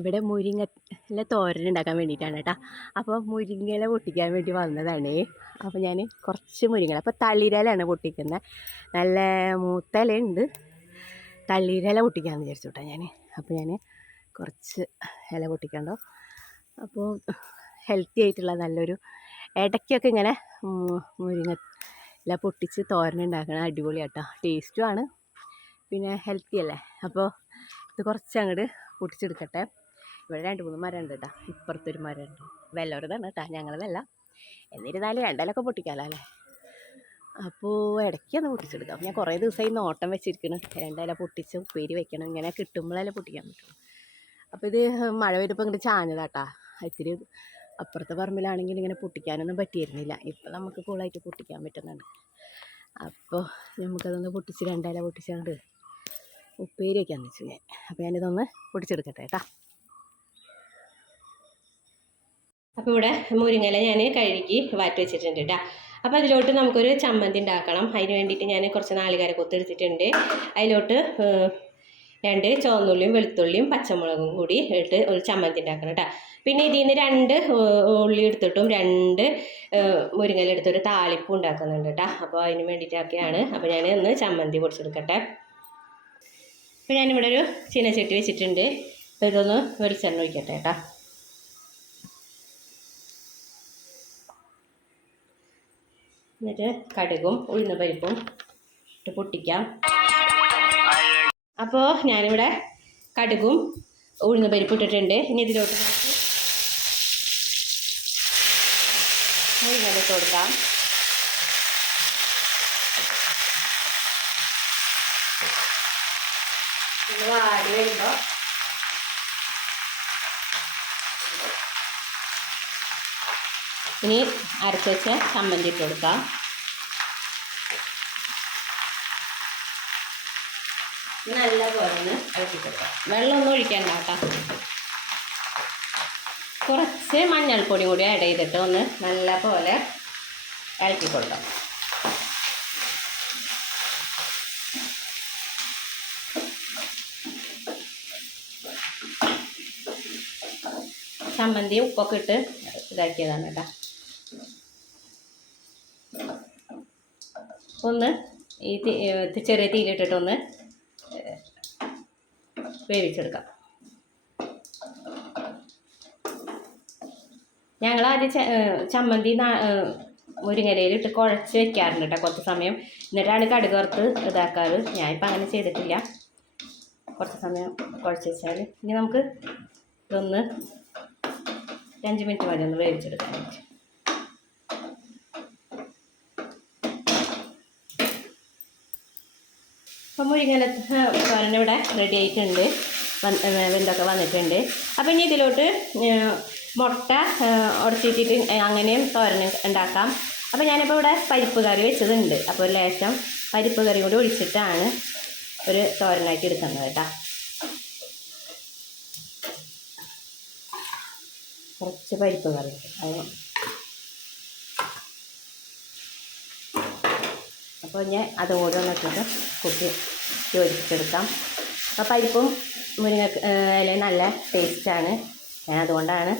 ഇവിടെ മുരിങ്ങയില തോരൻ ഉണ്ടാക്കാൻ വേണ്ടിയിട്ടാണ് കേട്ടോ. അപ്പോൾ മുരിങ്ങയില പൊട്ടിക്കാൻ വേണ്ടി വന്നതാണ്. അപ്പോൾ ഞാൻ കുറച്ച് മുരിങ്ങയില അപ്പോൾ തളിരലാണ് പൊട്ടിക്കുന്നത് നല്ല മൂത്തല ഉണ്ട് തളിരില പൊട്ടിക്കാമെന്ന് വിചാരിച്ചു കേട്ടോ ഞാൻ അപ്പോൾ ഞാൻ കുറച്ച് ഇല പൊട്ടിക്കണ്ടോ. അപ്പോൾ ഹെൽത്തി ആയിട്ടുള്ള നല്ലൊരു ഇടയ്ക്കൊക്കെ ഇങ്ങനെ മുരിങ്ങ ഇല പൊട്ടിച്ച് തോരൻ ഉണ്ടാക്കണം അടിപൊളിയാട്ടോ ടേസ്റ്റും ആണ്. പിന്നെ ഹെൽത്തി അല്ലേ? അപ്പോൾ ഇത് കുറച്ച് അങ്ങോട്ട് പൊട്ടിച്ചെടുക്കട്ടെ. ഇവിടെ രണ്ട് മൂന്ന് മരം ഉണ്ട് കേട്ടോ ഇപ്പുറത്തൊരു മരം ഉണ്ട് വെല്ലവരതാണ് കേട്ടോ ഞങ്ങളതല്ല. എന്നിരുന്നാലും രണ്ടിലൊക്കെ പൊട്ടിക്കാമല്ലോ അല്ലേ? അപ്പോൾ ഇടയ്ക്ക് ഒന്ന് പൊട്ടിച്ചെടുക്കാം. ഞാൻ കുറേ ദിവസമായി നോട്ടം വെച്ചിരിക്കണം. രണ്ടില പൊട്ടിച്ച് ഉപ്പേരി വെക്കണം. ഇങ്ങനെ കിട്ടുമ്പോഴല്ലേ പൊട്ടിക്കാൻ പറ്റും. അപ്പോൾ ഇത് മഴ വരുമ്പോൾ ഇങ്ങോട്ട് ചാഞ്ഞതാട്ടാ ഇത്തിരി അപ്പുറത്തെ പറമ്പിലാണെങ്കിൽ ഇങ്ങനെ പൊട്ടിക്കാനൊന്നും പറ്റിയിരുന്നില്ല. ഇപ്പം നമുക്ക് കൂളായിട്ട് പൊട്ടിക്കാൻ പറ്റുന്നുണ്ട് അപ്പോൾ നമുക്കതൊന്ന് പൊട്ടിച്ച് രണ്ടില പൊട്ടിച്ചുകൊണ്ട് ഉപ്പേരി വയ്ക്കാമെന്ന് വെച്ചു ഞാൻ. അപ്പോൾ ഞാനിതൊന്ന് പൊട്ടിച്ചെടുക്കട്ടെ കേട്ടോ അപ്പോൾ ഇവിടെ മുരിങ്ങല ഞാൻ കഴുകി വാറ്റി വെച്ചിട്ടുണ്ട് കേട്ടോ അപ്പോൾ അതിലോട്ട് നമുക്കൊരു ചമ്മന്തി ഉണ്ടാക്കണം. അതിന് വേണ്ടിയിട്ട് ഞാൻ കുറച്ച് നാളികാര കൊത്തെടുത്തിട്ടുണ്ട് അതിലോട്ട് രണ്ട് ചുവന്നുള്ളിയും വെളുത്തുള്ളിയും പച്ചമുളകും കൂടി ഇട്ട് ഒരു ചമ്മന്തി ഉണ്ടാക്കണം കേട്ടോ പിന്നെ ഇതിൽ നിന്ന് രണ്ട് ഉള്ളി എടുത്തിട്ടും രണ്ട് മുരിങ്ങല എടുത്തൊരു താളിപ്പും ഉണ്ടാക്കുന്നുണ്ട് കേട്ടോ അപ്പോൾ അതിന് വേണ്ടിയിട്ടൊക്കെയാണ്. അപ്പോൾ ഞാൻ ഒന്ന് ചമ്മന്തി പൊടിച്ചെടുക്കട്ടെ. അപ്പോൾ ഞാനിവിടെ ഒരു ചീനച്ചട്ടി വെച്ചിട്ടുണ്ട്. അപ്പോൾ ഇതൊന്ന് വെളിച്ചെണ്ണ ഒഴിക്കട്ടെ കേട്ടോ എന്നിട്ട് കടുകും ഉഴുന്ന പരിപ്പും ഇട്ട് പൊട്ടിക്കാം. അപ്പോൾ ഞാനിവിടെ കടുകും ഉഴുന്ന പരിപ്പ് ഇട്ടിട്ടുണ്ട്. ഇനി ഇതിലോട്ട് ഇട്ട് കൊടുക്കാം. വാടി വരുമ്പോൾ ഇനി അരച്ച് വെച്ച ചമ്മന്തി ഇട്ട് കൊടുക്കാം. നല്ല പോലെ ഒന്ന് ഇളക്കി കൊടുക്കാം. വെള്ളമൊന്നും ഒഴിക്കണ്ട കേട്ടോ. കുറച്ച് മഞ്ഞൾപ്പൊടി കൂടി ആഡ് ചെയ്തിട്ട് ഒന്ന് നല്ല പോലെ ഇളക്കി കൊടുക്കാം. ചമ്മന്തി ഉപ്പൊക്കെ ഇട്ട് ഇതാക്കിയതാണ് കേട്ടോ. ഒന്ന് ഈ ചെറിയ തീയിലിട്ടിട്ടൊന്ന് വേവിച്ചെടുക്കാം. ഞങ്ങൾ ആദ്യം ചമ്മന്തി ഏ, കുഴച്ച് വെക്കാറുണ്ട് കേട്ടോ കുറച്ച് സമയം. എന്നിട്ടാണ് കടുക് വറുത്ത് ഇതാക്കാറ്. ഞാനിപ്പോൾ അങ്ങനെ ചെയ്തിട്ടില്ല. കുറച്ച് സമയം കുഴച്ച് വെച്ചാൽ ഇനി നമുക്ക് ഇതൊന്ന് അഞ്ച് മിനിറ്റ് മതി ഒന്ന് വേവിച്ചെടുക്കാൻ വേണ്ടി തോരനിവിടെ റെഡി ആയിട്ടുണ്ട്. വെന്തൊക്കെ വന്നിട്ടുണ്ട്. അപ്പം ഇനി ഇതിലോട്ട് മുട്ട ഉടച്ചിട്ടിട്ട് അങ്ങനെയും തോരൻ ഉണ്ടാക്കാം. അപ്പം ഞാനിപ്പോൾ ഇവിടെ പരിപ്പ് കറി വെച്ചതുണ്ട്. അപ്പോൾ ഒരു ലേശം പരിപ്പ് കറി കൂടി ഒഴിച്ചിട്ടാണ് ഒരു തോരനാക്കി എടുക്കുന്നത് കേട്ടോ. കുറച്ച് പരിപ്പ് കറി. അപ്പോൾ ഞാൻ അതുകൂടെ കൂടെ ഇട്ടിട്ട് കുത്തി യോജിപ്പിച്ചെടുക്കാം. അപ്പോൾ പരിപ്പും മുരിങ്ങ ഇല നല്ല ടേസ്റ്റാണ് ഞാൻ അതുകൊണ്ടാണ്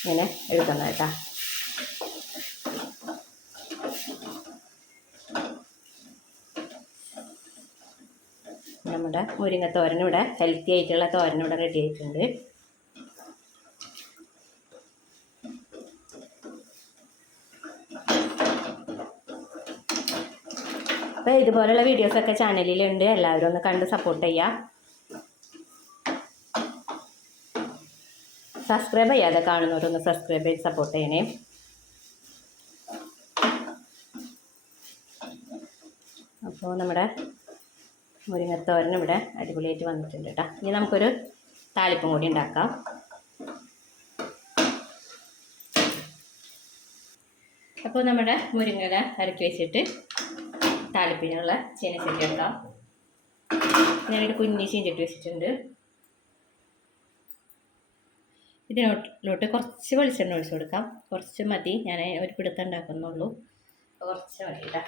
ഇങ്ങനെ എടുക്കുന്നത് കേട്ടോ. നമ്മുടെ മുരിങ്ങ തോരൻ ഇവിടെ ഹെൽത്തി ആയിട്ടുള്ള തോരൻ ഇവിടെ റെഡി ആയിട്ടുണ്ട്. അപ്പോൾ ഇതുപോലുള്ള വീഡിയോസൊക്കെ ചാനലിലുണ്ട് എല്ലാവരും ഒന്ന് കണ്ട് സപ്പോർട്ട് ചെയ്യുക സബ്സ്ക്രൈബ് ചെയ്യാതെ കാണുന്നവരൊന്ന് സബ്സ്ക്രൈബ് ചെയ്ത് സപ്പോർട്ട് ചെയ്യണേ. അപ്പോൾ നമ്മുടെ മുരിങ്ങത്തോരൻ ഇവിടെ അടിപൊളിയായിട്ട് വന്നിട്ടുണ്ട് കേട്ടോ ഇനി നമുക്കൊരു താളിപ്പും കൂടി ഉണ്ടാക്കാം. അപ്പോൾ നമ്മുടെ മുരിങ്ങല ഇറക്കി വെച്ചിട്ട് താളിപ്പിനുള്ള ചീനച്ചട്ടി എടുക്കാം. ഞാനൊരു കുഞ്ഞി ചീനച്ചട്ടി വെച്ചിട്ടുണ്ട്. ഇതിനോട്ടിലോട്ട് കുറച്ച് വെളിച്ചെണ്ണ ഒഴിച്ചു കൊടുക്കാം. കുറച്ച് മതി. ഞാൻ ഒരു പിടുത്തം ഉണ്ടാക്കുന്നുള്ളൂ. കുറച്ച് മതി ഇതാ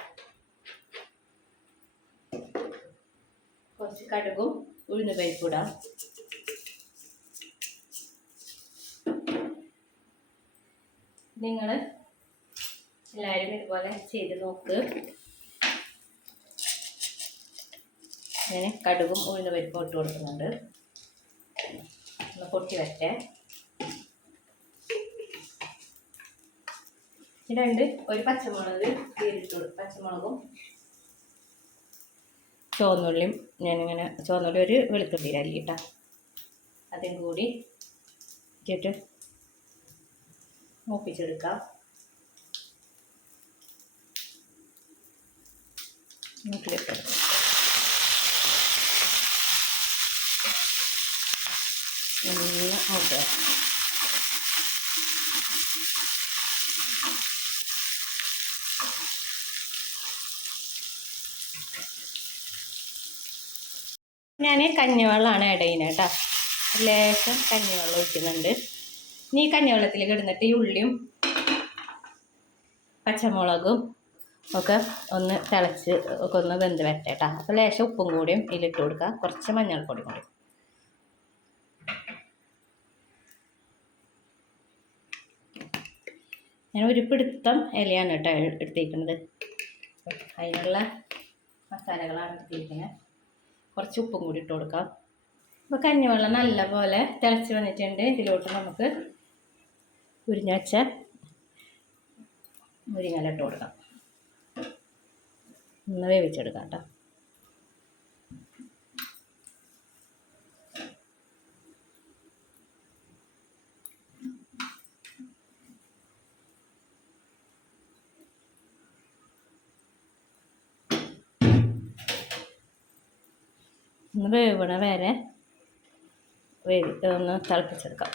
കുറച്ച് കടുകും ഉഴുന്ന് പരിപ്പിടാം നിങ്ങൾ എല്ലാവരും ഇതുപോലെ ചെയ്ത് നോക്ക്. ഞാൻ കടുകും ഉഴുന്ന പരിപ്പും ഇട്ട് കൊടുക്കുന്നുണ്ട്. ഒന്ന് പൊട്ടി വരട്ടെ. രണ്ട് ഒരു പച്ചമുളക് കീറിട്ട് പച്ചമുളകും ചുവന്നുള്ളിയും ഞാനിങ്ങനെ ചുവന്നുള്ളി ഒരു വെളുത്തുള്ളി അല്ലിട്ടാ അതും കൂടി ഇട്ടിട്ട് മൂപ്പിച്ചെടുക്കാം. മൂപ്പിലിട്ട് ഒന്ന് ഓക്കെ ഞാൻ കഞ്ഞിവെള്ളമാണ് ഇടയിന് കേട്ടോ ലേശം കഞ്ഞിവെള്ളം ഒഴിക്കുന്നുണ്ട്. ഇനി ഈ കഞ്ഞിവെള്ളത്തിൽ കിടന്നിട്ട് ഈ ഉള്ളിയും പച്ചമുളകും ഒക്കെ ഒന്ന് തിളച്ച് ഒക്കെ ഒന്ന് വെന്ത് വെട്ടേട്ടാ അപ്പോൾ ലേശം ഉപ്പും കൂടിയും ഇതിലിട്ട് കൊടുക്കുക കുറച്ച് മഞ്ഞൾപ്പൊടി കൂടി. ഞാൻ ഒരു പിടുത്തം ഇലയാണ് കേട്ടോ എടുത്തേക്കുന്നത് അതിനുള്ള മസാലകളാണ് എടുത്തിരിക്കുന്നത്. കുറച്ച് ഉപ്പും കൂടി ഇട്ട് കൊടുക്കാം. അപ്പോൾ കഞ്ഞിവെള്ളം നല്ല പോലെ തിളച്ച് വന്നിട്ടുണ്ട്. ഇതിലോട്ട് നമുക്ക് ഉരിഞ്ഞ വെച്ച മുരിങ്ങല ഇട്ട് കൊടുക്കാം. ഒന്ന് വേവിച്ചെടുക്കാം കേട്ടോ. ഒന്ന് വേവണ വരെ വേവി ഒന്ന് തിളപ്പിച്ചെടുക്കാം.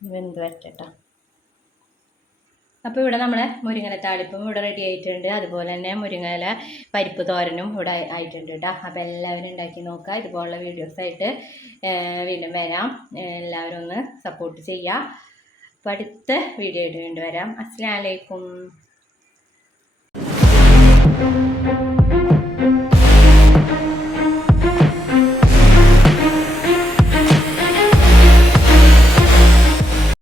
വെന്ത് വരട്ടെ അപ്പോൾ ഇവിടെ നമ്മളെ മുരിങ്ങല താളിപ്പും ഇവിടെ റെഡി ആയിട്ടുണ്ട്. അതുപോലെ തന്നെ മുരിങ്ങല പരിപ്പ് തോരനും ഇവിടെ ആയിട്ടുണ്ട് കേട്ടോ. അപ്പോൾ എല്ലാവരും ഉണ്ടാക്കി നോക്കുക. ഇതുപോലുള്ള വീഡിയോസായിട്ട് വീണ്ടും വരാം. എല്ലാവരും ഒന്ന് സപ്പോർട്ട് ചെയ്യുക. അപ്പോൾ അടുത്ത വീഡിയോ ആയിട്ട് വീണ്ടും വരാം. അസ്സലാമു അലൈക്കും.